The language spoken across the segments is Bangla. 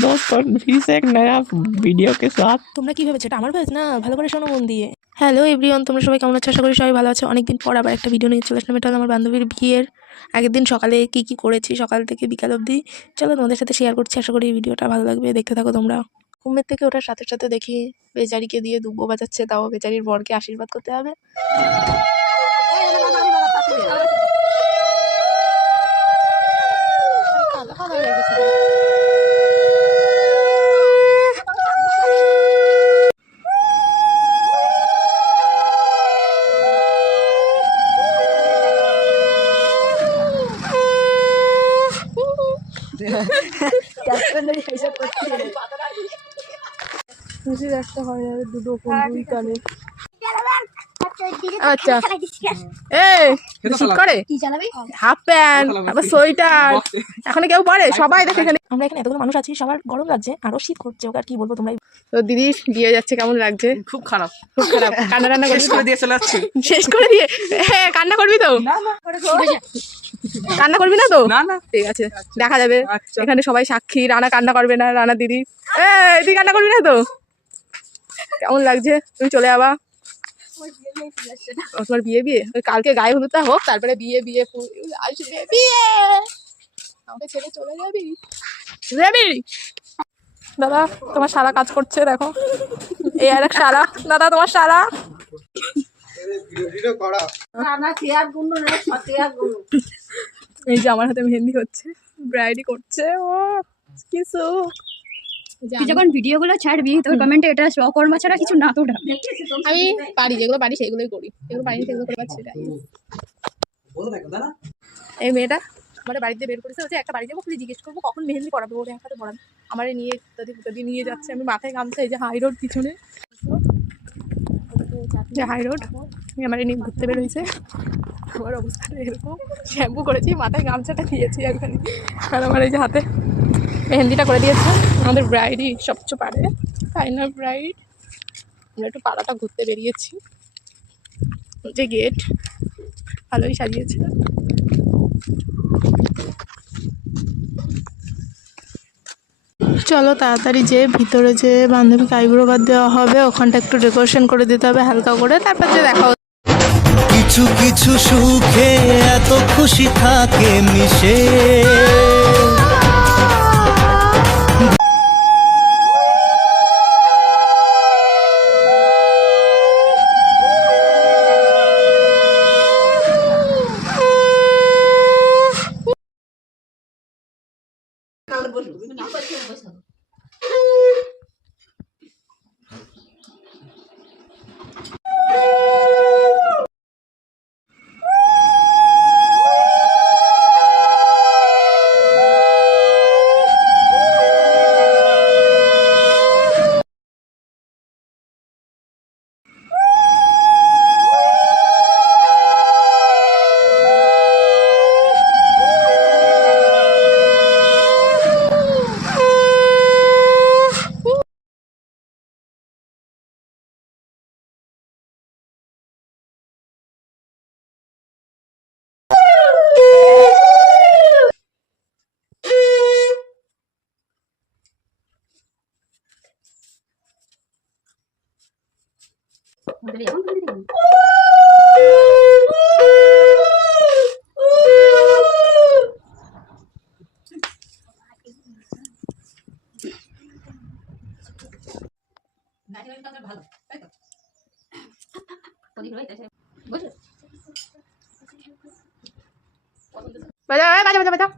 दोस्त और फिर से एक नया वीडियो के साथ। তোমরা কি ভেবেছো এটা আমার ভয়েস না? ভালো করে শোনো মন দিয়ে। হ্যালো এভরিওয়ান, তোমরা সবাই কেমন আছো? আশা করি সবাই ভালো আছো। অনেকদিন পর আবার একটা ভিডিও নিয়ে চলে আসলাম। এটা হলো আমার বান্ধবীর বিয়ের আগের দিন সকালে কি কি করেছি সকাল থেকে বিকাল অবধি, চলো তোমাদের সাথে শেয়ার করছি। আশা করি এই ভিডিওটা ভালো লাগবে, দেখতে থাকো তোমরা। ঘুমের থেকে ওঠার সাথে সাথে দেখি বেচারিকে দিয়ে দুব্বো বাজাচ্ছে, তাও বেচারির বরকে আশীর্বাদ করতে হবে। খুশির একটা হয় আর দুটো ফোন দুই কানে। আচ্ছা এই শীত করে হাফ প্যান্ট আবার সোয়েটার এখন কেউ পরে, সবাই দেখে এখানে। আমরা এখানে এতগুলো মানুষ আছি, সবার গরম লাগছে আরো শীত করছে, ওকে আর কি বলবো। তোমরা তো দিদি দিয়ে যাচ্ছে, কেমন লাগছে? খুব খারাপ, খুব খারাপ। কান্না রান্না শেষ করে দিয়ে চলে যাচ্ছি। শেষ করে দিয়ে? হ্যাঁ, কান্না করবি তো? কান্না করবি না তো? না না, ঠিক আছে, দেখা যাবে। এখানে সবাই সাক্ষী, রানা কান্না করবে না, রানা দিদি। তুই কান্না করবি না তো? কেমন লাগছে? তুমি চলে যাবা? তোমার বিয়ে বিয়ে ওই কালকে গায়ে হলুদটা হোক, তারপরে বিয়ে বিয়ে আসবে, বিয়ে আমাকে ছেড়ে চলে যাবি যাবি? দাদা তোমার সারা কাজ করছে, দেখো এই আর এক সারা। দাদা তোমার সারা এই যে আমার হাতে মেহেন্দি হচ্ছে, ব্রাইডি করছে। ও কিছু তুই যখন ভিডিওগুলো ছাড়বি তোর কমেন্টে এটা স্বকর্মা ছাড়া কিছু না। তোটা আমি পারি, যেগুলো পারি সেগুলোই করি, যেগুলো পারি সেগুলো করে পাচ্ছি। এই মেয়েটা আমার বাড়িতে বের করেছে, হচ্ছে একটা বাড়ি যাবো, খুলে জিজ্ঞেস করবো কখন মেহেন্দি পড়াবে, ওর একটা পড়াবে। আমার নিয়ে ইত্যাদি নিয়ে যাচ্ছে, আমি মাথায় গামছা, এই যে হাই রোড পিছনে যে হাই রোড, আমার নিয়ে ঘুরতে বের হয়েছে। আমার অবস্থাটা এরকম, শ্যাম্পু করেছি, মাথায় গামছাটা দিয়েছি একখানি, আর আমার এই যে হাতে মেহেন্দিটা করে দিয়েছে। আমাদের ব্রাইডই সবচেয়ে পারে, তাই না ব্রাইড? আমরা একটু পাড়াটা ঘুরতে বেরিয়েছি, যে গেট ভালোই সাজিয়েছে। চলো তাড়াতাড়ি যে ভিতরে যে বান্ধবীকে আইব্রো কাট দেওয়া হবে, ওখানটা একটু ডেকোরেশন করে দিতে হবে হালকা করে, তারপর যে দেখা হবে। কিছু কিছু সুখে এত খুশি থাকে মিশে। বাজা বাজা বাজা বাজা।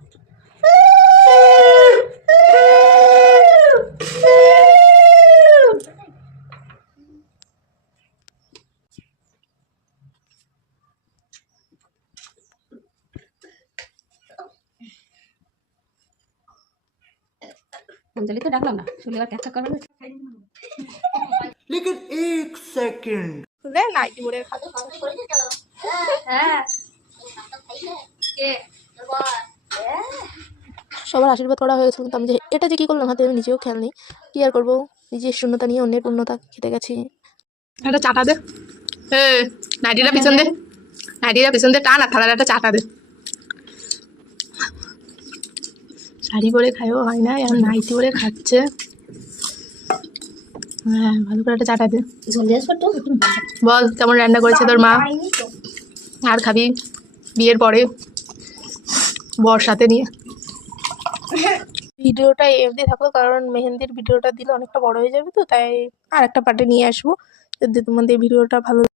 অঞ্জলি তো ডাকলাম না, শুনলে এবার ক্যাপটা করবে না। लेकिन एक सेकंड দে নাইটি পরে খাচ্ছে। হ্যাঁ সবার আশীর্বাদ করা হয়ে গেছে, কিন্তু আমি যে এটা যে কী করলাম হাতে, আমি নিজেও খেয়াল নেই। কী আর করবো, নিজের শূন্যতা নিয়ে অন্যের পূর্ণতা খেতে গেছি। একটা চাটা দে, নাইটিটা পিছন দে, নাইটিটা পিছন দে, টান আর থালার একটা চাটা দে। শাড়ি পরে খাইও হয় না, এখন নাইটি পরে খাচ্ছে। হ্যাঁ, ভালো করে একটা চাটা দে। বল কেমন রান্না করেছে তোর মা? আর খাবি বিয়ের পরে বর সাথে নিয়ে? ভিডিওটা এমনি থাকলো, কারণ মেহেন্দির ভিডিওটা দিলে অনেকটা বড় হয়ে যাবে, তো তাই আর একটা পার্টে নিয়ে আসবো। যদি তোমাদের ভিডিওটা ভালো